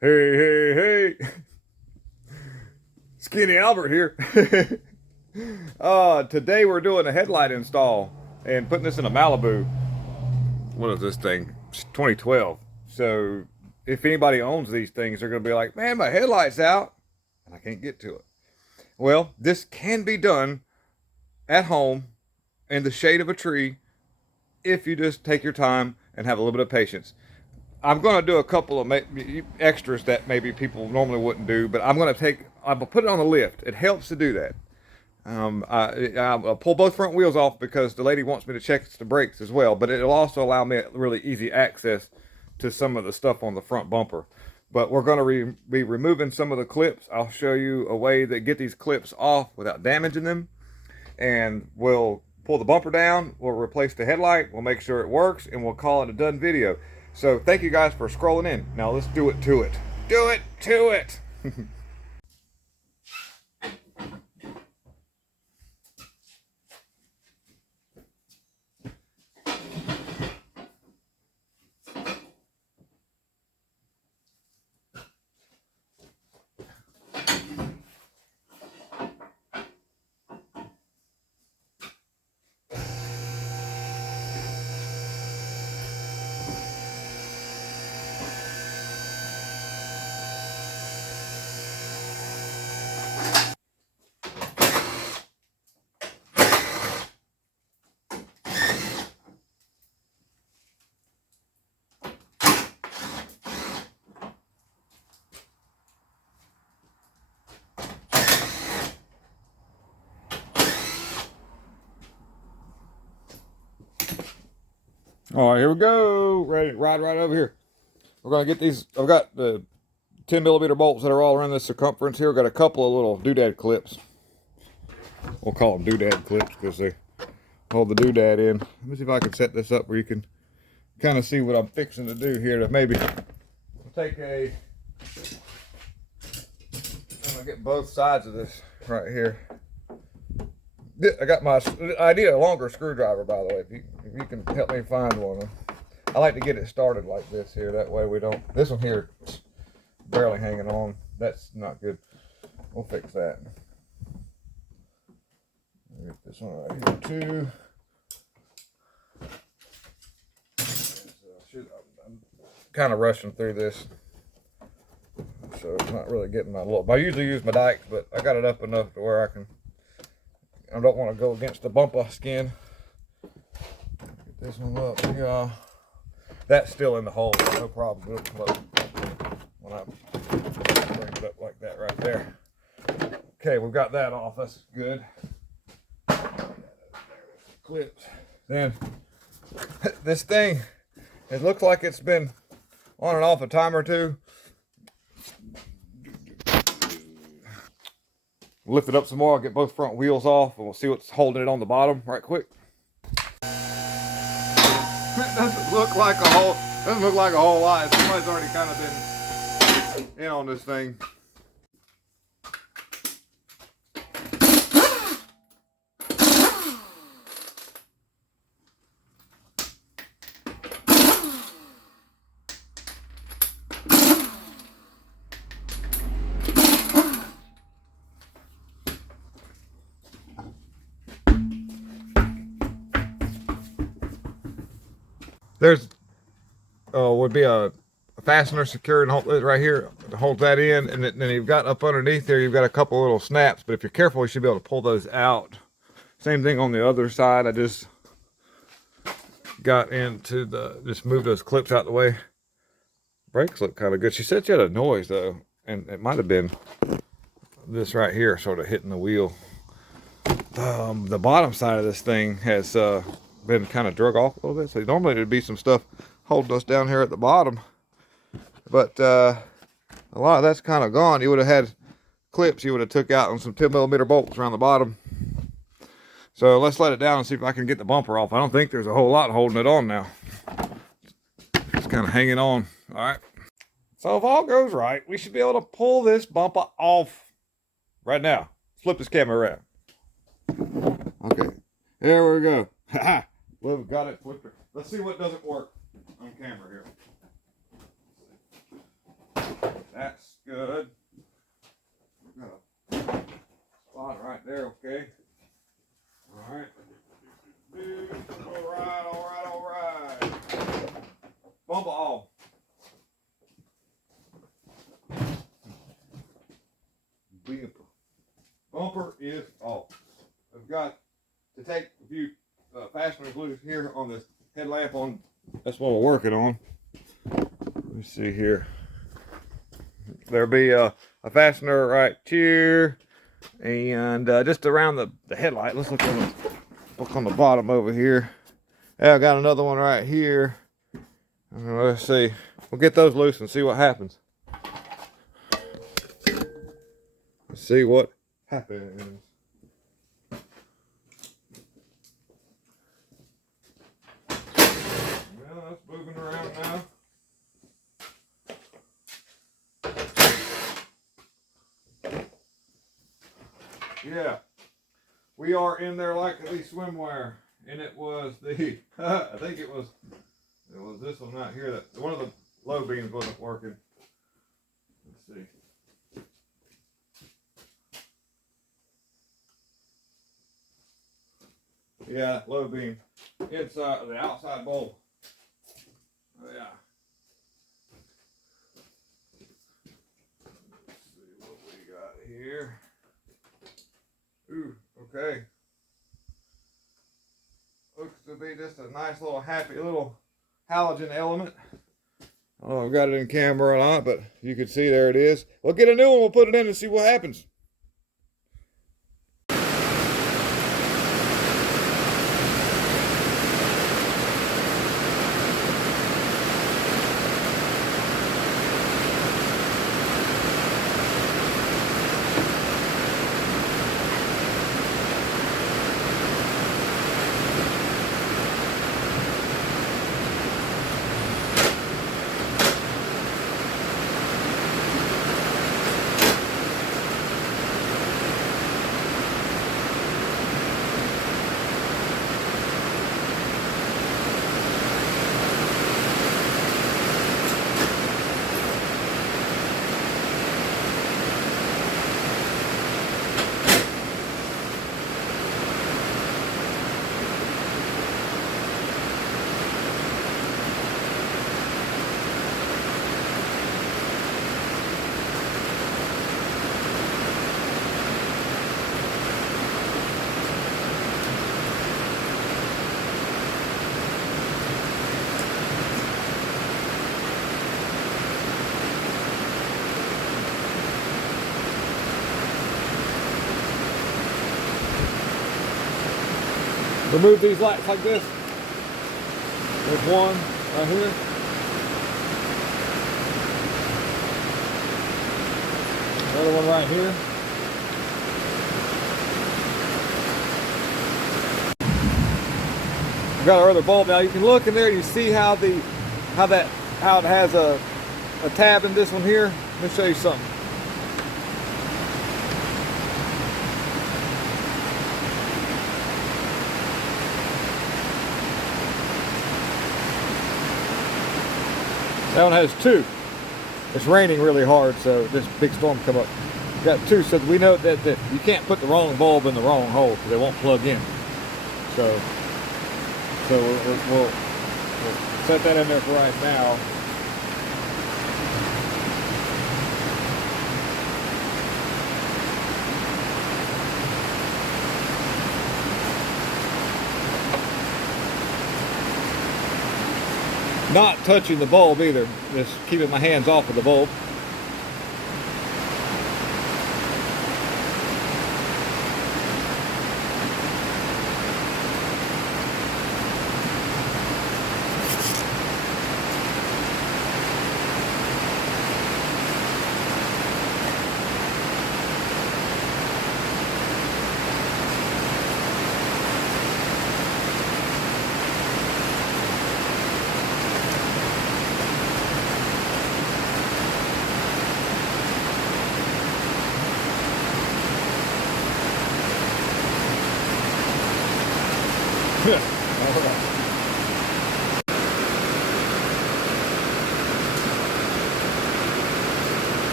Hey, hey, hey. Skinny Albert here. Today we're doing a headlight install and putting this in a Malibu. What is this thing? It's 2012. So if anybody owns these things, they're going to be like, man, my headlight's out and I can't get to it. Well, this can be done at home in the shade of a tree if you just take your time and have a little bit of patience. I'm going to do a couple of extras that maybe people normally wouldn't do, but I'm going to put it on the lift. It helps to do that. I'll pull both front wheels off because the lady wants me to check the brakes as well, but it'll also allow me really easy access to some of the stuff on the front bumper. But we're going to be removing some of the clips. I'll show you a way to get these clips off without damaging them, and we'll pull the bumper down, we'll replace the headlight, we'll make sure it works, and we'll call it a done video. So thank you guys for scrolling in. Now let's do it to it. Do it to it. All right, here we go. Ready to ride right over here. We're going to get these. I've got the 10 millimeter bolts that are all around the circumference here. We've got a couple of little doodad clips. We'll call them doodad clips because they hold the doodad in. Let me see if I can set this up where you can kind of see what I'm fixing to do here. To maybe take a. I'm going to get both sides of this right here. I got my. I need a longer screwdriver, by the way. If you can help me find one. I like to get it started like this here. That way we don't. This one here, barely hanging on. That's not good. We'll fix that. Get this one right here too. I'm kind of rushing through this, so it's not really getting my look. I usually use my dikes, but I got it up enough to where I can. I don't want to go against the bumper skin. Get this one up. Yeah, that's still in the hole. No problem. It'll close when I bring it up like that right there. Okay, we've got that off. That's good. Clips. Then this thing, it looks like it's been on and off a time or two. Lift it up some more. I'll get both front wheels off and we'll see what's holding it on the bottom right quick. It doesn't look like a whole lot. Somebody's already kind of been in on this thing. There's would be a fastener secured right here to hold that in, and then you've got up underneath there, you've got a couple little snaps, but if you're careful, you should be able to pull those out. Same thing on the other side. I just got into just moved those clips out the way. Brakes look kind of good. She said she had a noise though, and it might have been this right here sort of hitting the wheel. The bottom side of this thing has been kind of drug off a little bit. So normally there'd be some stuff holding us down here at the bottom, but a lot of that's kind of gone. You would have had clips you would have took out on some 10 millimeter bolts around the bottom. So let's let it down and see if I can get the bumper off. I don't think there's a whole lot holding it on now. It's kind of hanging on. All right. So if all goes right, we should be able to pull this bumper off right now. Flip this camera around. Okay, there we go. We've got it flipped. Let's see what doesn't work on camera here. That's good. We've got a spot right there, okay. All right. All right, all right, all right. Bumper off. Bumper is off. I've got to take a few fasteners loose here on this headlamp on. That's what we're working on. Let me see here. There'll be a fastener right here, and just around the headlight. Let's look on the bottom over here. Yeah, I got another one right here. Let's see. We'll get those loose and see what happens. Let's see what happens. Well, that's moving around now. Yeah, we are in there like the swimwear, and it was the I think it was this one right here that one of the low beams wasn't working. Let's see. Yeah, low beam inside the outside bowl. Oh, yeah. Let's see what we got here. Ooh, okay. Looks to be just a nice little happy little halogen element. I don't know if I've got it in camera or not, but you can see there it is. We'll get a new one, we'll put it in and see what happens. Remove these lights like this. There's one right here. Another one right here. We've got our other bulb now. You can look in there and you see how it has a tab in this one here. Let me show you something. That one has two. It's raining really hard, so this big storm come up. Got two, so we know that you can't put the wrong bulb in the wrong hole because they won't plug in. So we'll set that in there for right now. Not touching the bulb either, just keeping my hands off of the bulb.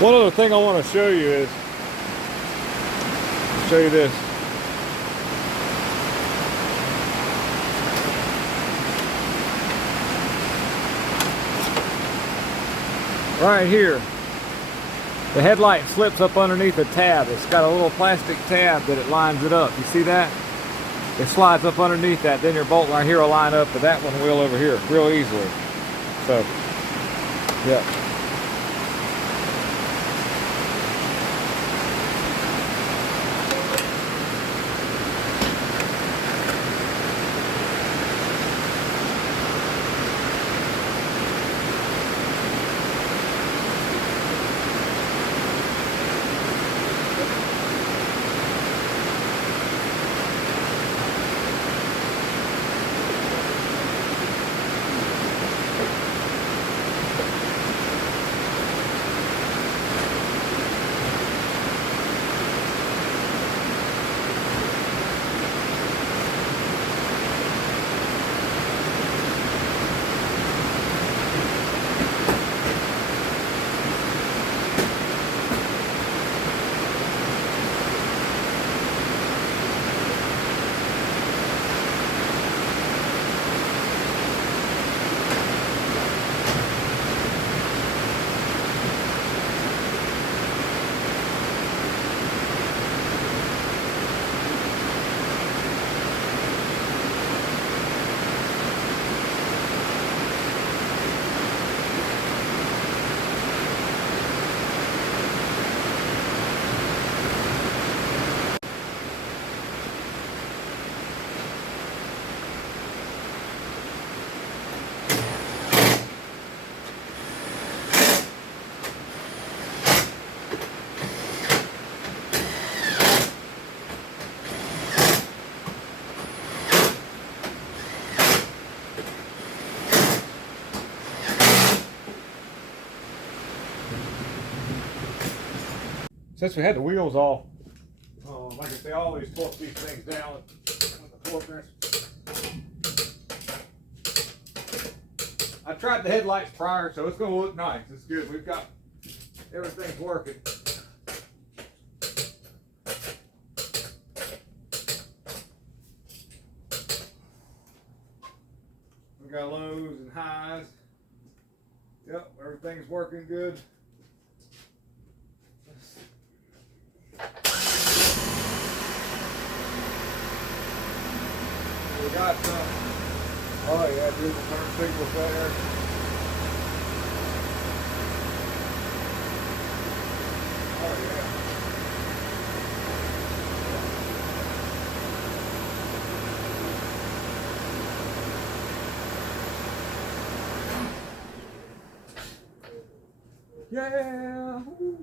One other thing I want to show you is, show you this. Right here, the headlight slips up underneath a tab. It's got a little plastic tab that it lines it up. You see that? It slides up underneath that. Then your bolt right here will line up to that one wheel over here real easily. So, yeah. Since we had the wheels off, like I say, I always torque these things down with the torque wrench. I tried the headlights prior, so it's going to look nice. It's good. We've got everything's working. We got lows and highs. Yep, everything's working good. We got oh yeah, beautiful turn signals there. Oh yeah. Yeah. Woo.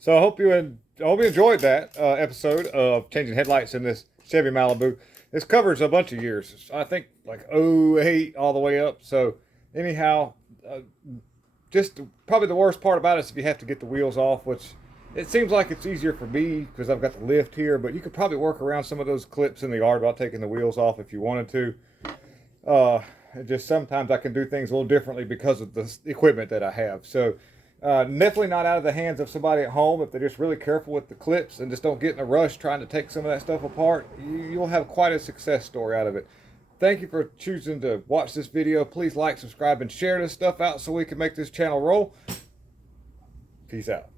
So I hope you enjoyed that episode of changing headlights in this Chevy Malibu. This covers a bunch of years. I think like '08 all the way up. So anyhow, just probably the worst part about it is if you have to get the wheels off, which it seems like it's easier for me because I've got the lift here, but you could probably work around some of those clips in the yard without taking the wheels off if you wanted to. Just sometimes I can do things a little differently because of the equipment that I have. So definitely not out of the hands of somebody at home. If they're just really careful with the clips and just don't get in a rush trying to take some of that stuff apart, you'll have quite a success story out of it. Thank you for choosing to watch this video. Please like, subscribe, and share this stuff out so we can make this channel roll. Peace out.